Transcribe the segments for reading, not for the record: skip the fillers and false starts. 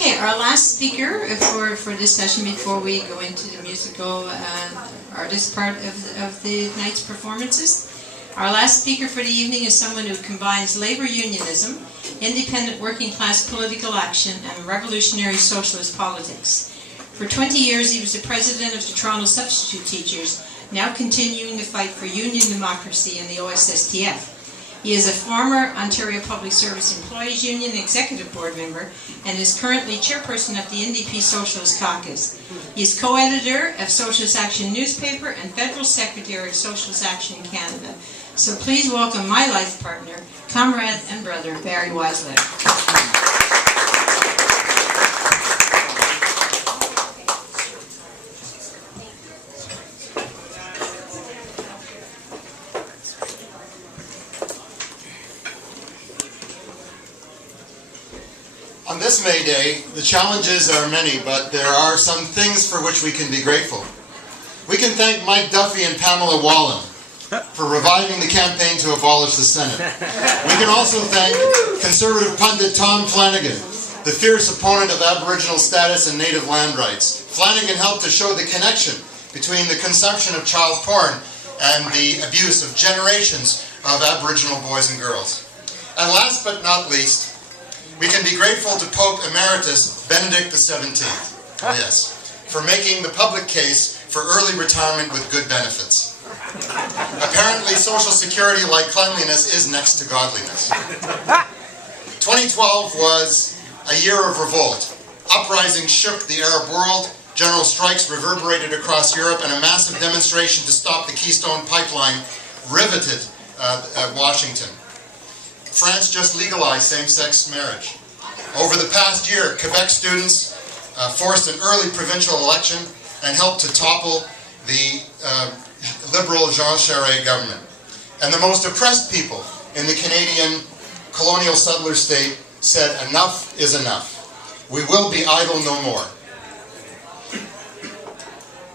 Okay, our last speaker for this session before we go into the musical artist part of the night's performances. Our last speaker for the evening is someone who combines labor unionism, independent working class political action, and revolutionary socialist politics. For 20 years he was the president of the Toronto Substitute Teachers, now continuing the fight for union democracy in the OSSTF. He is a former Ontario Public Service Employees Union Executive Board member and is currently chairperson of the NDP Socialist Caucus. He is co-editor of Socialist Action newspaper and federal secretary of Socialist Action Canada. So please welcome my life partner, comrade and brother, Barry Weisleder. On this May Day, the challenges are many, but there are some things for which we can be grateful. We can thank Mike Duffy and Pamela Wallin for reviving the campaign to abolish the Senate. We can also thank conservative pundit Tom Flanagan, the fierce opponent of Aboriginal status and native land rights. Flanagan helped to show the connection between the consumption of child porn and the abuse of generations of Aboriginal boys and girls. And last but not least, we can be grateful to Pope Emeritus Benedict XVII, oh yes, for making the public case for early retirement with good benefits. Apparently, Social Security, like cleanliness, is next to godliness. 2012 was a year of revolt. Uprisings shook the Arab world, general strikes reverberated across Europe, and a massive demonstration to stop the Keystone Pipeline riveted Washington. France just legalized same-sex marriage. Over the past year, Quebec students forced an early provincial election and helped to topple the Liberal Jean Charest government. And the most oppressed people in the Canadian colonial settler state said, enough is enough. We will be idle no more.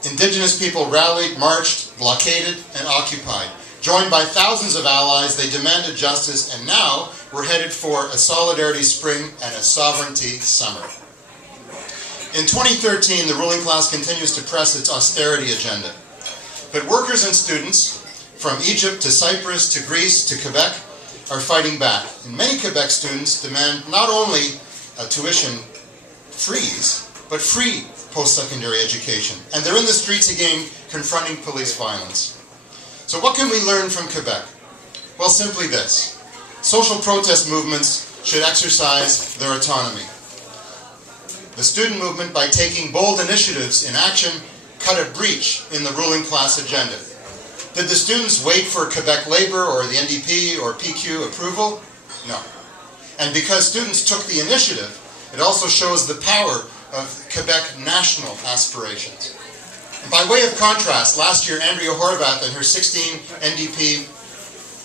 Indigenous people rallied, marched, blockaded, and occupied. Joined by thousands of allies, they demanded justice, and now we're headed for a solidarity spring and a sovereignty summer. In 2013, the ruling class continues to press its austerity agenda. But workers and students, from Egypt to Cyprus to Greece to Quebec, are fighting back. And many Quebec students demand not only a tuition freeze, but free post-secondary education. And they're in the streets again confronting police violence. So what can we learn from Quebec? Well, simply this. Social protest movements should exercise their autonomy. The student movement, by taking bold initiatives in action, cut a breach in the ruling class agenda. Did the students wait for Quebec Labour or the NDP or PQ approval? No. And because students took the initiative, it also shows the power of Quebec national aspirations. By way of contrast, last year Andrea Horwath and her 16 NDP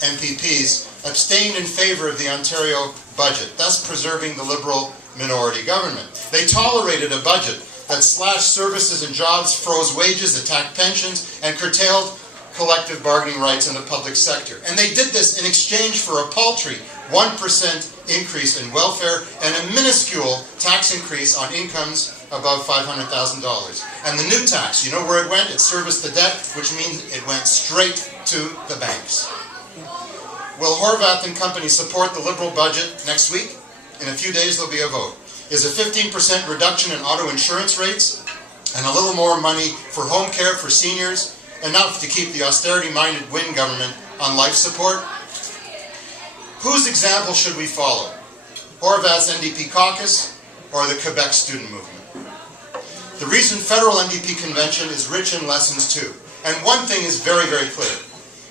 MPPs abstained in favor of the Ontario budget, thus preserving the Liberal minority government. They tolerated a budget that slashed services and jobs, froze wages, attacked pensions, and curtailed collective bargaining rights in the public sector. And they did this in exchange for a paltry 1% increase in welfare and a minuscule tax increase on incomes above $500,000. And the new tax, you know where it went? It serviced the debt, which means it went straight to the banks. Will Horwath and company support the Liberal budget next week? In a few days there'll be a vote. Is a 15% reduction in auto insurance rates and a little more money for home care for seniors enough to keep the austerity-minded Wynne government on life support? Whose example should we follow? Horwath's NDP caucus or the Quebec student movement? The recent federal NDP convention is rich in lessons too. And one thing is very, very clear.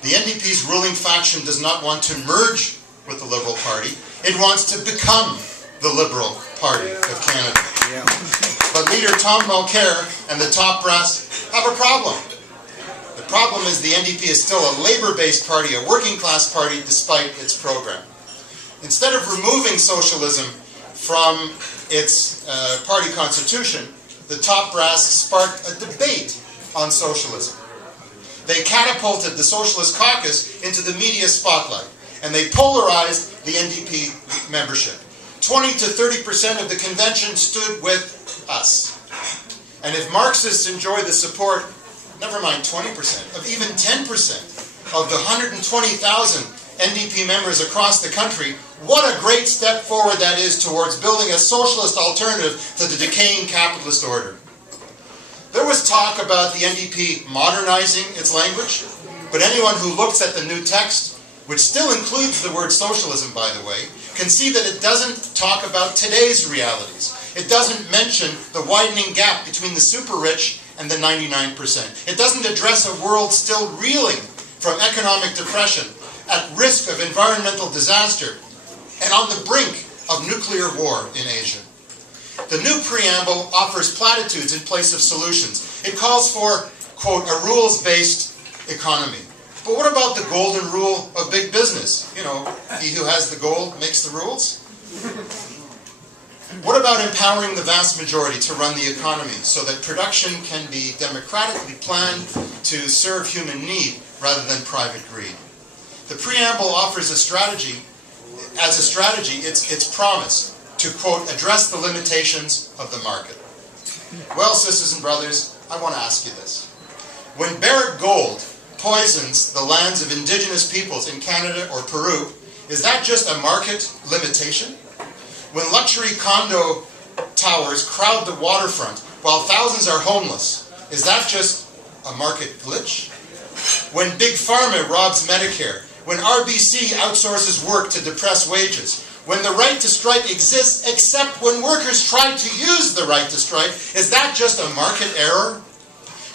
The NDP's ruling faction does not want to merge with the Liberal Party. It wants to become the Liberal Party of Canada. Yeah. But leader Tom Mulcair and the top brass have a problem. The problem is the NDP is still a labor-based party, a working-class party, despite its program. Instead of removing socialism from its party constitution, the top brass sparked a debate on socialism. They catapulted the Socialist Caucus into the media spotlight, and they polarized the NDP membership. 20 to 30% of the convention stood with us. And if Marxists enjoy the support, never mind 20%, of even 10% of the 120,000 NDP members across the country, what a great step forward that is towards building a socialist alternative to the decaying capitalist order. There was talk about the NDP modernizing its language, but anyone who looks at the new text, which still includes the word socialism, by the way, can see that it doesn't talk about today's realities. It doesn't mention the widening gap between the super-rich and the 99%. It doesn't address a world still reeling from economic depression, at risk of environmental disaster, and on the brink of nuclear war in Asia. The new preamble offers platitudes in place of solutions. It calls for, quote, a rules-based economy. But what about the golden rule of big business? You know, he who has the gold makes the rules. What about empowering the vast majority to run the economy so that production can be democratically planned to serve human need rather than private greed? The preamble offers a strategy, its promise to, quote, address the limitations of the market. Well, sisters and brothers, I want to ask you this. When Barrick Gold poisons the lands of indigenous peoples in Canada or Peru, is that just a market limitation? When luxury condo towers crowd the waterfront while thousands are homeless, is that just a market glitch? When Big Pharma robs Medicare, when RBC outsources work to depress wages, when the right to strike exists except when workers try to use the right to strike, is that just a market error?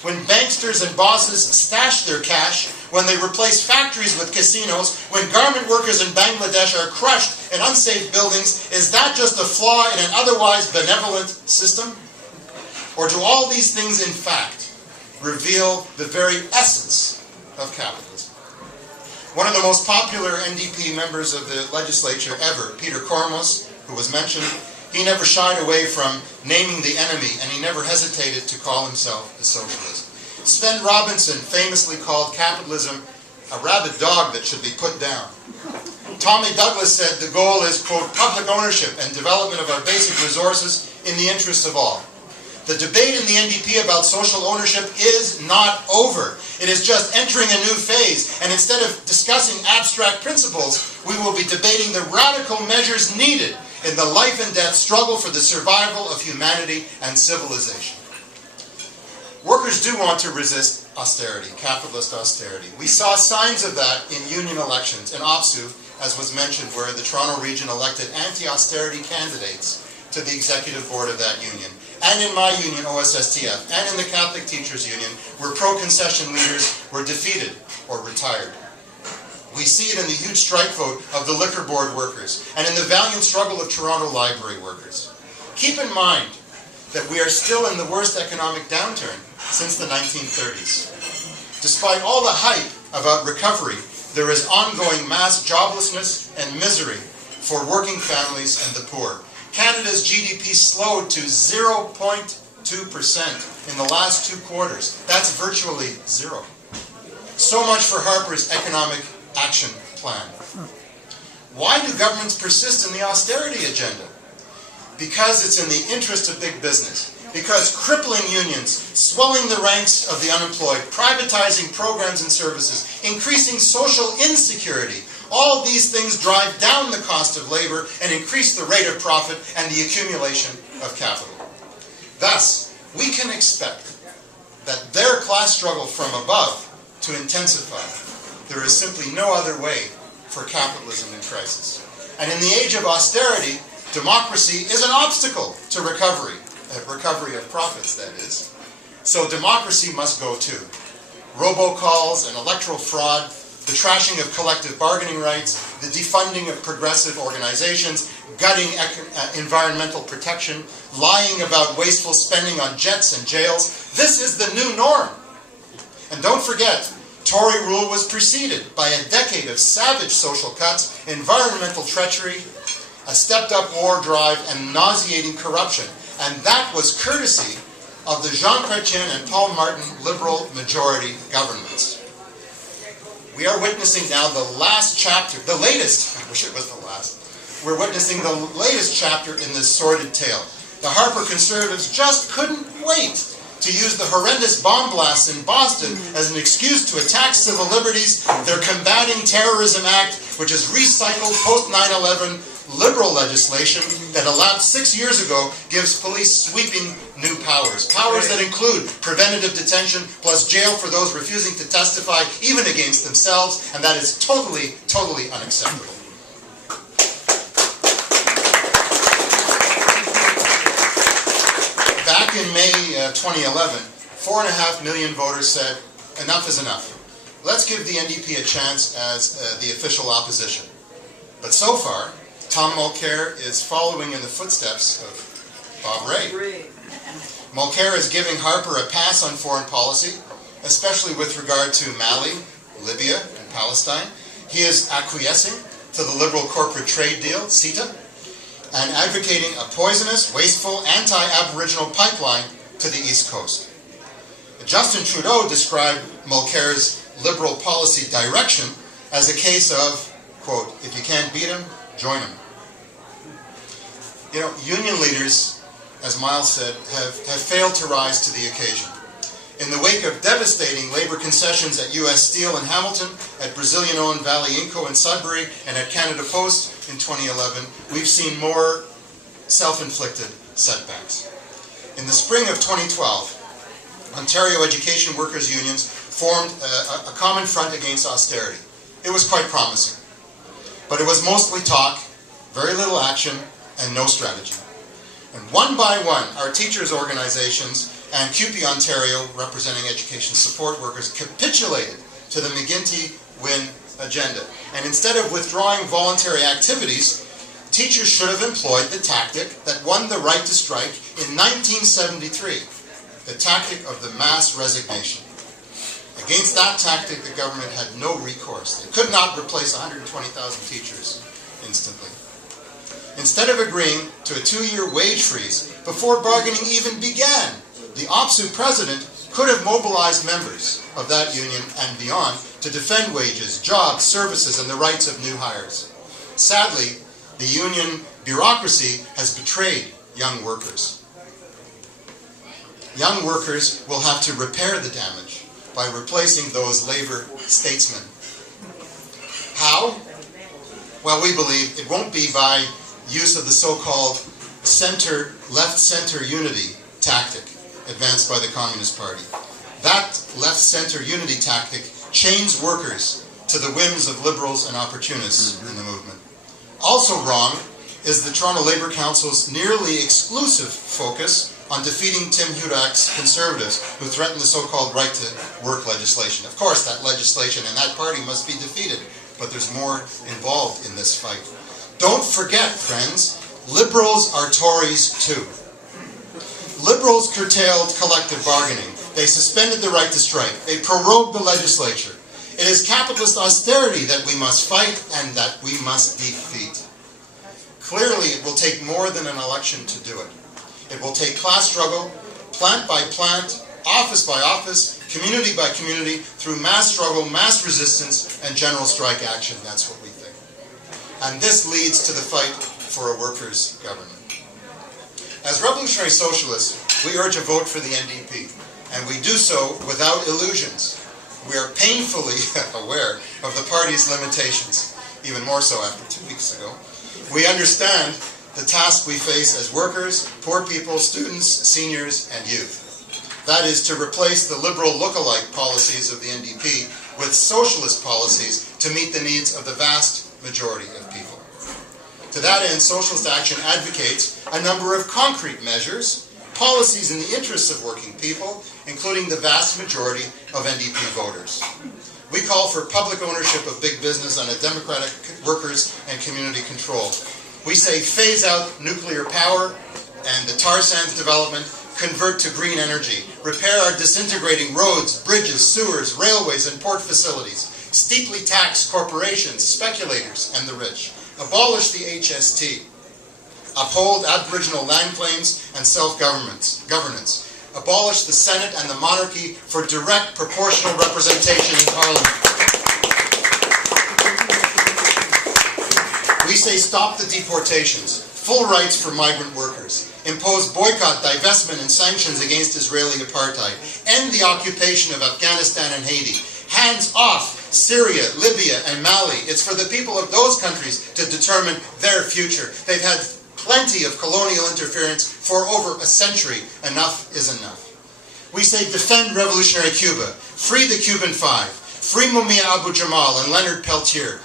When banksters and bosses stash their cash, when they replace factories with casinos, when garment workers in Bangladesh are crushed in unsafe buildings, is that just a flaw in an otherwise benevolent system? Or do all these things in fact reveal the very essence of capitalism? One of the most popular NDP members of the legislature ever, Peter Kormos, who was mentioned, he never shied away from naming the enemy, and he never hesitated to call himself a socialist. Sven Robinson famously called capitalism a rabid dog that should be put down. Tommy Douglas said the goal is, quote, public ownership and development of our basic resources in the interests of all. The debate in the NDP about social ownership is not over. It is just entering a new phase, and instead of discussing abstract principles, we will be debating the radical measures needed in the life and death struggle for the survival of humanity and civilization. Workers do want to resist austerity, capitalist austerity. We saw signs of that in union elections, in OPSU, as was mentioned, where the Toronto region elected anti-austerity candidates to the executive board of that union. And in my union, OSSTF, and in the Catholic Teachers Union, where pro-concession leaders were defeated or retired. We see it in the huge strike vote of the liquor board workers, and in the valiant struggle of Toronto library workers. Keep in mind that we are still in the worst economic downturn since the 1930s. Despite all the hype about recovery, there is ongoing mass joblessness and misery for working families and the poor. Canada's GDP slowed to 0.2% in the last 2 quarters. That's virtually zero. So much for Harper's economic action plan. Why do governments persist in the austerity agenda? Because it's in the interest of big business. Because crippling unions, swelling the ranks of the unemployed, privatizing programs and services, increasing social insecurity, all these things drive down the cost of labor and increase the rate of profit and the accumulation of capital. Thus, we can expect that their class struggle from above to intensify. There is simply no other way for capitalism in crisis. And in the age of austerity, democracy is an obstacle to recovery of profits, that is. So democracy must go too. Robocalls and electoral fraud, the trashing of collective bargaining rights, the defunding of progressive organizations, gutting environmental protection, lying about wasteful spending on jets and jails. This is the new norm. And don't forget, Tory rule was preceded by a decade of savage social cuts, environmental treachery, a stepped-up war drive, and nauseating corruption. And that was courtesy of the Jean Chrétien and Paul Martin Liberal majority governments. We are witnessing now the last chapter, the latest, I wish it was the last, we're witnessing the latest chapter in this sordid tale. The Harper Conservatives just couldn't wait to use the horrendous bomb blasts in Boston as an excuse to attack civil liberties. Their Combating Terrorism Act, which is recycled post 9/11 liberal legislation that elapsed 6 years ago, gives police sweeping new powers. Powers that include preventative detention plus jail for those refusing to testify, even against themselves, and that is totally, totally unacceptable. Back in May 2011, 4.5 million voters said, enough is enough. Let's give the NDP a chance as the official opposition. But so far, Tom Mulcair is following in the footsteps of Bob Rae. Mulcair is giving Harper a pass on foreign policy, especially with regard to Mali, Libya, and Palestine. He is acquiescing to the liberal corporate trade deal, CETA, and advocating a poisonous, wasteful, anti-Aboriginal pipeline to the East Coast. Justin Trudeau described Mulcair's liberal policy direction as a case of, quote, if you can't beat him, join him. You know, union leaders, as Miles said, have failed to rise to the occasion. In the wake of devastating labor concessions at U.S. Steel in Hamilton, at Brazilian-owned Vale Inco in Sudbury, and at Canada Post in 2011, we've seen more self-inflicted setbacks. In the spring of 2012, Ontario education workers' unions formed a common front against austerity. It was quite promising. But it was mostly talk, very little action, and no strategy. And one by one, our teachers' organizations and CUPE Ontario, representing education support workers, capitulated to the McGuinty-Wynne agenda. And instead of withdrawing voluntary activities, teachers should have employed the tactic that won the right to strike in 1973, the tactic of the mass resignation. Against that tactic, the government had no recourse. It could not replace 120,000 teachers instantly. Instead of agreeing to a 2-year wage freeze before bargaining even began, the OPSU president could have mobilized members of that union and beyond to defend wages, jobs, services, and the rights of new hires. Sadly, the union bureaucracy has betrayed young workers. Young workers will have to repair the damage by replacing those labor statesmen. How? Well, we believe it won't be by use of the so-called left-center unity tactic advanced by the Communist Party. That left-center unity tactic chains workers to the whims of liberals and opportunists in the movement. Also wrong is the Toronto Labour Council's nearly exclusive focus on defeating Tim Hudak's Conservatives, who threatened the so-called right-to-work legislation. Of course, that legislation and that party must be defeated, but there's more involved in this fight. Don't forget, friends, liberals are Tories too. Liberals curtailed collective bargaining. They suspended the right to strike. They prorogued the legislature. It is capitalist austerity that we must fight and that we must defeat. Clearly, it will take more than an election to do it. It will take class struggle, plant by plant, office by office, community by community, through mass struggle, mass resistance, and general strike action. That's what we think. And this leads to the fight for a workers' government. As revolutionary socialists, we urge a vote for the NDP, and we do so without illusions. We are painfully aware of the party's limitations, even more so after 2 weeks ago. We understand the task we face as workers, poor people, students, seniors, and youth. That is to replace the liberal look-alike policies of the NDP with socialist policies to meet the needs of the vast majority of people. To that end, Socialist Action advocates a number of concrete measures, policies in the interests of working people, including the vast majority of NDP voters. We call for public ownership of big business on a democratic workers and community control. We say phase out nuclear power and the tar sands development, convert to green energy, repair our disintegrating roads, bridges, sewers, railways, and port facilities, steeply tax corporations, speculators, and the rich, abolish the HST, uphold Aboriginal land claims and self-governance, abolish the Senate and the monarchy for direct proportional representation in Parliament. We say stop the deportations, full rights for migrant workers, impose boycott, divestment, and sanctions against Israeli apartheid, end the occupation of Afghanistan and Haiti, hands off Syria, Libya, and Mali. It's for the people of those countries to determine their future. They've had plenty of colonial interference for over a century. Enough is enough. We say defend revolutionary Cuba, free the Cuban Five, free Mumia Abu-Jamal and Leonard Peltier,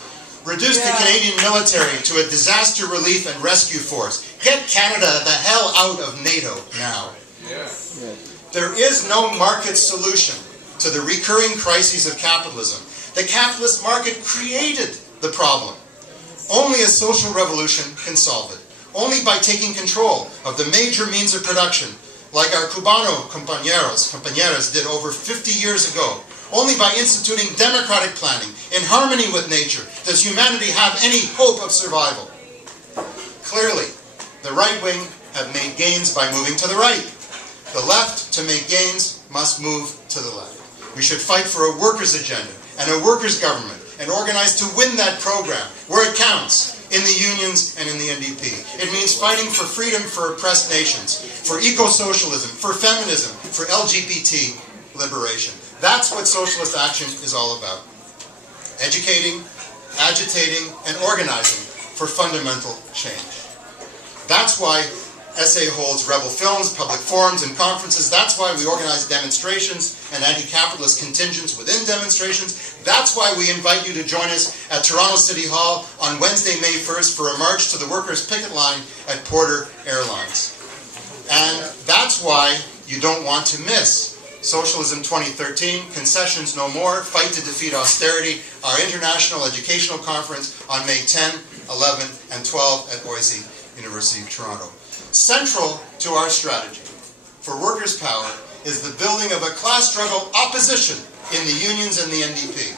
reduce the Canadian military to a disaster relief and rescue force, get Canada the hell out of NATO now. There is no market solution to the recurring crises of capitalism. The capitalist market created the problem. Only a social revolution can solve it. Only by taking control of the major means of production, like our Cubano compañeras did over 50 years ago. Only by instituting democratic planning in harmony with nature does humanity have any hope of survival. Clearly, the right wing have made gains by moving to the right. The left, to make gains, must move to the left. We should fight for a workers' agenda and a workers' government and organize to win that program where it counts, in the unions and in the NDP. It means fighting for freedom for oppressed nations, for eco-socialism, for feminism, for LGBT liberation. That's what socialist action is all about. Educating, agitating, and organizing for fundamental change. That's why SA holds rebel films, public forums, and conferences. That's why we organize demonstrations and anti-capitalist contingents within demonstrations. That's why we invite you to join us at Toronto City Hall on Wednesday, May 1st for a march to the workers' picket line at Porter Airlines. And that's why you don't want to miss Socialism 2013, Concessions No More, Fight to Defeat Austerity, our international educational conference on May 10, 11, and 12 at Oise University of Toronto. Central to our strategy for workers' power is the building of a class struggle opposition in the unions and the NDP.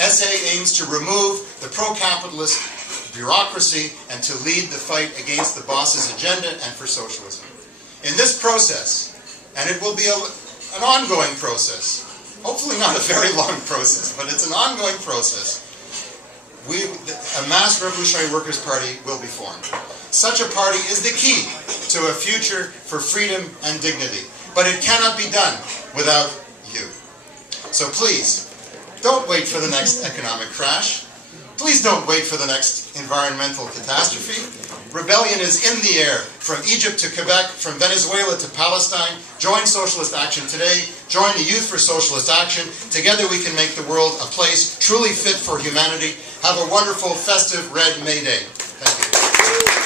SA aims to remove the pro-capitalist bureaucracy and to lead the fight against the boss's agenda and for socialism. In this process, and it will be an ongoing process, hopefully not a very long process, but it's an ongoing process, a mass revolutionary workers' party will be formed. Such a party is the key to a future for freedom and dignity, but it cannot be done without you. So please, don't wait for the next economic crash. Please don't wait for the next environmental catastrophe. Rebellion is in the air, from Egypt to Quebec, from Venezuela to Palestine. Join Socialist Action today. Join the Youth for Socialist Action. Together we can make the world a place truly fit for humanity. Have a wonderful, festive, red May Day. Thank you.